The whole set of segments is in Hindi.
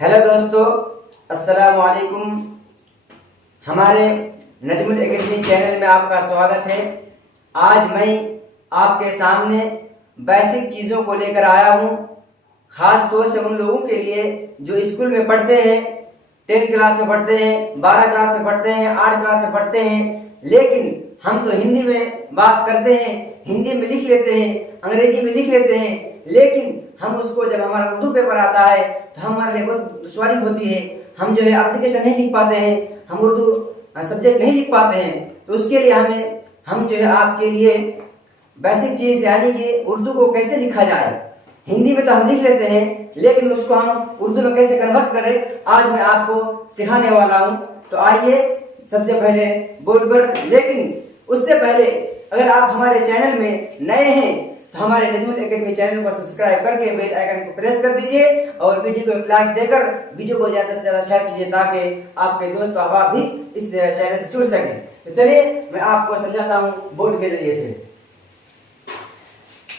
हेलो दोस्तों, अस्सलाम वालेकुम। हमारे नजमुल एकेडमी चैनल में आपका स्वागत है। आज मैं आपके सामने बेसिक चीज़ों को लेकर आया हूँ, ख़ास तौर से उन लोगों के लिए जो स्कूल में पढ़ते हैं, 10th क्लास में पढ़ते हैं, 12 क्लास में पढ़ते हैं, 8 क्लास में पढ़ते हैं, लेकिन हम तो हिंदी में बात करते हैं, हिंदी में लिख लेते हैं, अंग्रेजी में लिख लेते हैं, लेकिन हम उसको जब हमारा उर्दू पेपर आता है तो हमारे लिए बहुत दुश्वारी होती है। हम जो है एप्लीकेशन नहीं लिख पाते हैं, हम उर्दू सब्जेक्ट नहीं लिख पाते हैं। तो उसके लिए हम जो है आपके लिए बेसिक चीज़ यानी कि उर्दू को कैसे लिखा जाए। हिंदी में तो हम लिख लेते हैं, लेकिन उसको हम उर्दू में कैसे कन्वर्ट करें, आज मैं आपको सिखाने वाला हूं। तो आइए सबसे पहले बोर्ड पर, लेकिन उससे पहले अगर आप हमारे चैनल में नए हैं तो हमारे नजमुल एकेडमी चैनल को सब्सक्राइब करके बेल आइकन को प्रेस कर दीजिए और वीडियो को एक लाइक देकर वीडियो को ज़्यादा से ज़्यादा शेयर कीजिए ताकि आपके दोस्त अहबाब भी इस चैनल से जुड़ सकें। तो चलिए मैं आपको समझाता हूँ बोर्ड के जरिए से।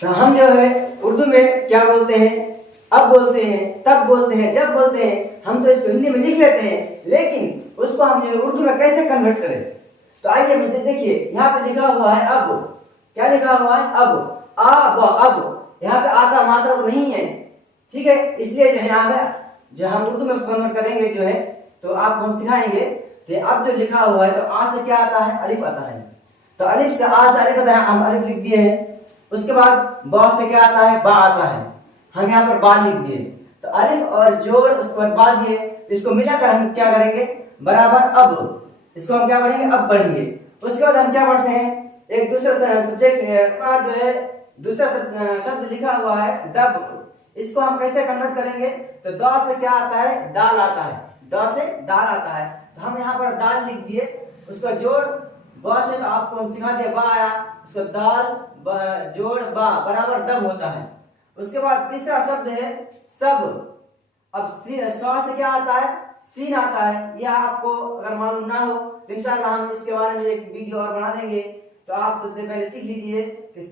तो हम जो है उर्दू में क्या बोलते हैं, अब बोलते हैं, तब बोलते हैं, जब बोलते हैं। हम तो इसको हिंदी में लिख लेते हैं, लेकिन उसको हम जो है उर्दू में कैसे कन्वर्ट करें। तो आइए मुझे देखिए, यहाँ पे लिखा हुआ है अब। क्या लिखा हुआ है? अब। अब यहाँ पे आ का मात्रा तो नहीं है, ठीक है, इसलिए जो है यहाँ पे जो हम उर्दू में कन्वर्ट करेंगे जो है तो आपको हम सिखाएंगे। तो अब जो लिखा हुआ है तो आ से क्या आता है? अलिफ आता है। तो अलिफ से आ से अलिफ आता है, हम अलिफ लिख दिए हैं। उसके बाद बा से क्या आता है? बा आता है, हम यहाँ पर बा लिख दिए। तो अलिफ और जोड़ उसके बाद बा दिए, तो इसको मिलाकर हम क्या करेंगे? बराबर अब। इसको हम क्या पढ़ेंगे? अब पढ़ेंगे। उसके बाद हम क्या पढ़ते हैं? एक दूसरा सब्जेक्ट का जो है दूसरा शब्द लिखा हुआ है दब। इसको हम कैसे कन्वर्ट करेंगे? तो द से क्या आता है? दाल आता है। द से दाल आता है, तो हम यहाँ पर दाल लिख दिए। उसका जोड़ ब से, तो आपको हम सिखा दिया, बा आया, उसका दाल जोड़ बा बराबर दब होता है। उसके बाद तीसरा शब्द है सब। अब स से क्या आता है? सीन आता है। यह आपको अगर मालूम ना हो तो इंशाल्लाह हम इसके बारे में एक वीडियो और बना देंगे। तो आप सबसे पहले सीख लीजिए कि स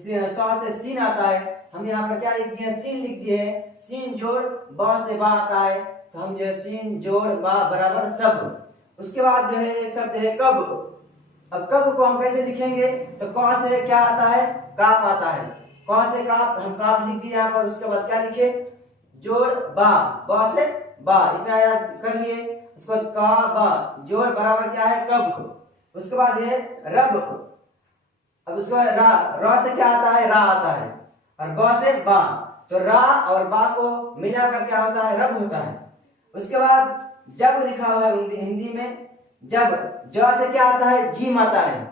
से सीन आता है। हम यहाँ पर क्या लिख दिए? सीन लिख दिए हैं। सीन जोड़ बा से बा आता है, तो हम जो है सीन जोड़ बा बराबर सब। उसके बाद जो है एक शब्द है कब। अब कब को हम कैसे लिखेंगे? तो क से क्या आता है? काप आता है। क से काप, हम काप लिख दिए यहाँ पर। उसके बाद क्या लिखे? जोड़ बा, बा से बा, इतना याद कर लिए। उसके बाद का बा जोड़ बराबर क्या है? कब। उसके बाद है रब। अब उसके बाद रा, रा से क्या आता है? रा आता है, और बा से बा, तो रा और बा को मिलाकर क्या होता है? रब होता है। उसके बाद जब लिखा हुआ है हिंदी में जब। ज से क्या आता है? जीम आता है।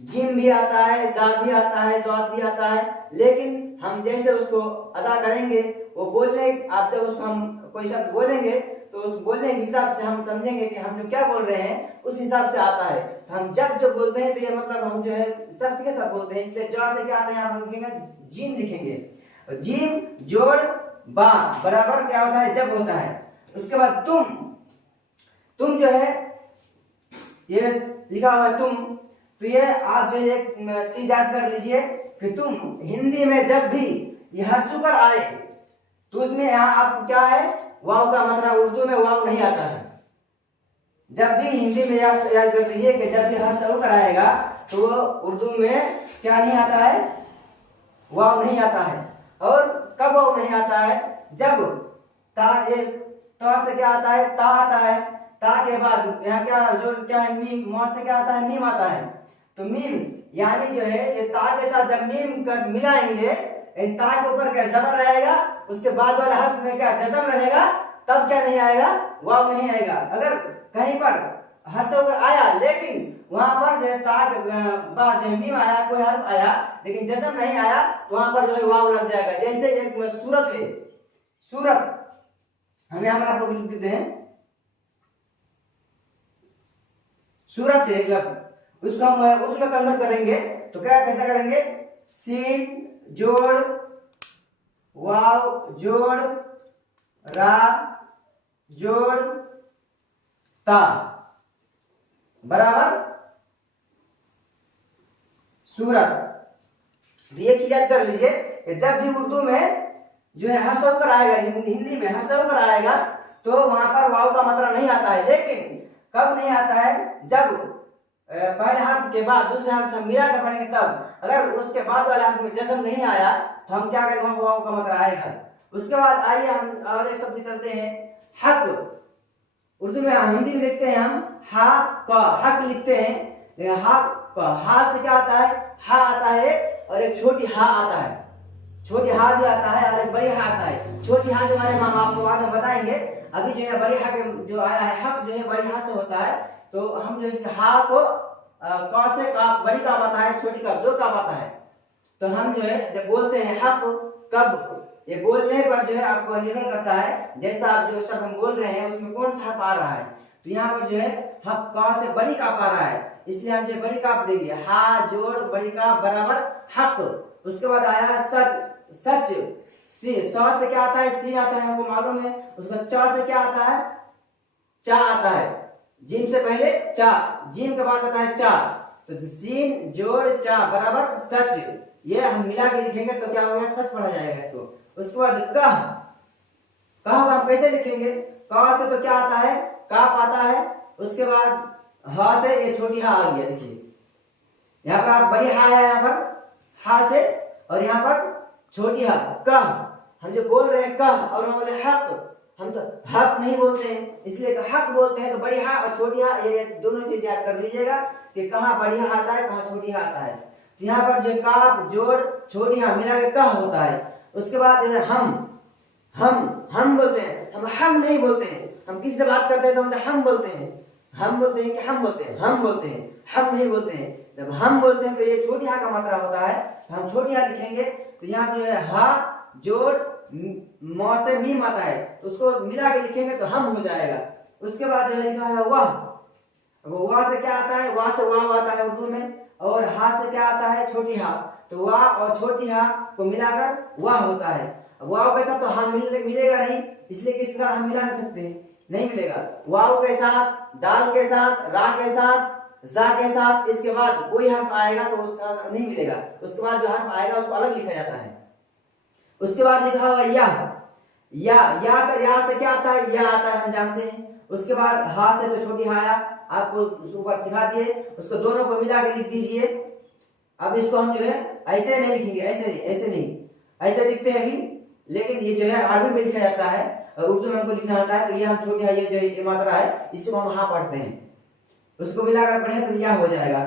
जीम भी आता है, जा भी आता है, ज़ाद भी आता है, लेकिन हम जैसे उसको अदा करेंगे वो बोलने, आप जब उसको हम कोई शब्द बोलेंगे तो उस बोलने के हिसाब से हम समझेंगे कि हम जो क्या बोल रहे हैं उस हिसाब से आता है। तो हम जब बोलते हैं तो ये मतलब हम जो है शब्द के साथ बोलते हैं, इसलिए ज से क्या आता है? यहाँ हम लिखेंगे जीम लिखेंगे। जीम जोड़ बा बराबर क्या होता है? जब होता है। उसके बाद तुम जो है ये लिखा हुआ है तुम। तो ये आप जो एक चीज याद कर लीजिए कि तुम हिंदी में जब भी ये हर्षुकर आए तो उसमें यहाँ आपको क्या है? वाव का मतलब उर्दू में वाव नहीं आता है। जब भी हिंदी में आप याद कर लीजिए कि जब भी हर्षुकर आएगा तो उर्दू में क्या नहीं आता है? वाव नहीं आता है। और कब वाव नहीं आता है? जब ता से क्या आता है? ता आता है। ता के बाद यहाँ क्या है? मीम। मौ से क्या आता है? मीम आता है। तो मीम यानी जो है ये ता के साथ जब मीम कर मिलाएंगे, ता के ऊपर क्या जबर रहेगा, उसके बाद वाले हर्फ में क्या जज़म रहेगा, तब क्या नहीं आएगा? वाव नहीं आएगा। अगर कहीं पर हर्ष होकर आया लेकिन वहां पर जो है ता बाद जो मीम आया, कोई हर्फ आया लेकिन जज़म नहीं आया, तो वहां पर जो है वाव लग जाएगा। जैसे एक सूरत है, सूरत हम यहाँ पर आप लोग लिख देते हैं, सूरत है एक लफ्ज, उसको हम उर्दू में कन्वर्ट करेंगे तो क्या कैसे करेंगे? सीन जोड़ वाव जोड़ रा जोड़ ता बराबर सूरत। ये याद कर लीजिए कि जब भी उर्दू में जो है हर्ष होकर आएगा, हिंदी में हर्ष होकर आएगा तो वहां पर वाव का मात्रा नहीं आता है। लेकिन कब नहीं आता है? जब पहले हर्फ के बाद दूसरे हर्फ से मिला कर पढ़ेंगे तब। अगर उसके बाद वाले हर्फ में जज़म नहीं आया तो हम क्या करेंगे? वाव का मात्रा आएगा। उसके बाद आइए हम और एक शब्द चलते हैं, हक। उर्दू में हिंदी में लिखते हैं हम हा का, हक लिखते हैं। हा का, हा से क्या आता है? हा आता है और एक छोटी हा आता है। छोटी हा भी आता है और एक बड़ी हा आता है। छोटी हा के बारे में हम आपको बाद में बताएंगे। अभी जो है बड़ी हा के जो आया है, हक जो है बड़ी हा से होता है। तो हम जो है हा को का से का, बड़ी का आता है, छोटी का दो का आता है। तो हम जो है जब बोलते हैं हक कब, ये बोलने पर जो है आपको निर्भर करता है जैसा आप जो शब्द हम बोल रहे हैं उसमें कौन सा हक आ रहा है। तो यहाँ पर जो है हक का से बड़ी काफ आ रहा है, इसलिए हम जो बड़ी काफ देंगे। हा जोड़ बड़ी काफ बराबर हक। उसके बाद आया सच, सच। सी सा से क्या आता है? सी आता है, हमको मालूम है। उसका चा से क्या आता है? चा आता है। जीन से पहले चा, जीन के बाद आता है चा। तो जीन जोड़ चा बराबर सच। ये हम मिला के लिखेंगे तो क्या होगा? सच पढ़ा जाएगा इसको। उसके बाद कह, कह हम कैसे लिखेंगे? का से तो क्या आता है? काफ आता है। उसके बाद हा से ये छोटी हा आ गया। देखिए यहाँ पर आप बड़ी हा है, यहाँ पर हा से, और यहाँ पर छोटी हा। कह हम जो बोल रहे हैं कह, और हम बोले हक, हम तो हक नहीं बोलते हैं, इसलिए हक बोलते हैं। तो बड़ी हा और छोटी हा ये दोनों चीज याद कर लीजिएगा कि कहाँ बड़ी हा आता है, कहाँ छोटी हा आता है। तो यहाँ पर जो काफ जोड़ छोटी हा मिला के कह होता है। उसके बाद हम बोलते हैं, हम नहीं बोलते हैं। हम किससे बात करते हैं तो हम बोलते हैं, हम बोलते हैं कि हम बोलते हैं, हम बोलते हैं, हम नहीं बोलते हैं। जब हम बोलते हैं तो ये छोटी हा का मात्रा होता है, तो हम छोटी हा लिखेंगे। तो यहाँ जो है हा जोड़ म से मीम आता है, तो उसको मिला के लिखेंगे तो हम हो जाएगा। उसके बाद जो है लिखा है वाह। वाह से क्या आता है? वाह से वाव आता है उर्दू में। और हा से क्या आता है? छोटी हा। तो वाह और छोटी हा को मिलाकर वाह होता है। वाव के साथ तो हम मिलेगा नहीं, इसलिए किसी का हम मिला नहीं सकते, नहीं मिलेगा। वाव के साथ, दाल के साथ, रा के साथ, जा के साथ, इसके बाद कोई हर्फ आएगा तो उसका नहीं मिलेगा। उसके बाद जो हर्फ आएगा उसको अलग लिखा जाता है। उसके बाद लिखा हुआ या का या से क्या आता है? या आता है, हम जानते हैं। उसके बाद हा से तो छोटी हा आया, आपको ऊपर सिखा दिए। उसको दोनों को मिला के लिख दीजिए। अब इसको हम जो है ऐसे नहीं लिखेंगे, ऐसे नहीं, ऐसे लिखते हैं अभी, लेकिन ये जो है अरबी में लिखा जाता है और उर्दू में हमको लिखना आता है। तो ये हम छोटी हा, ये जो मात्रा है इसको हम हा पढ़ते हैं, उसको मिलाकर पढ़े तो यह हो जाएगा।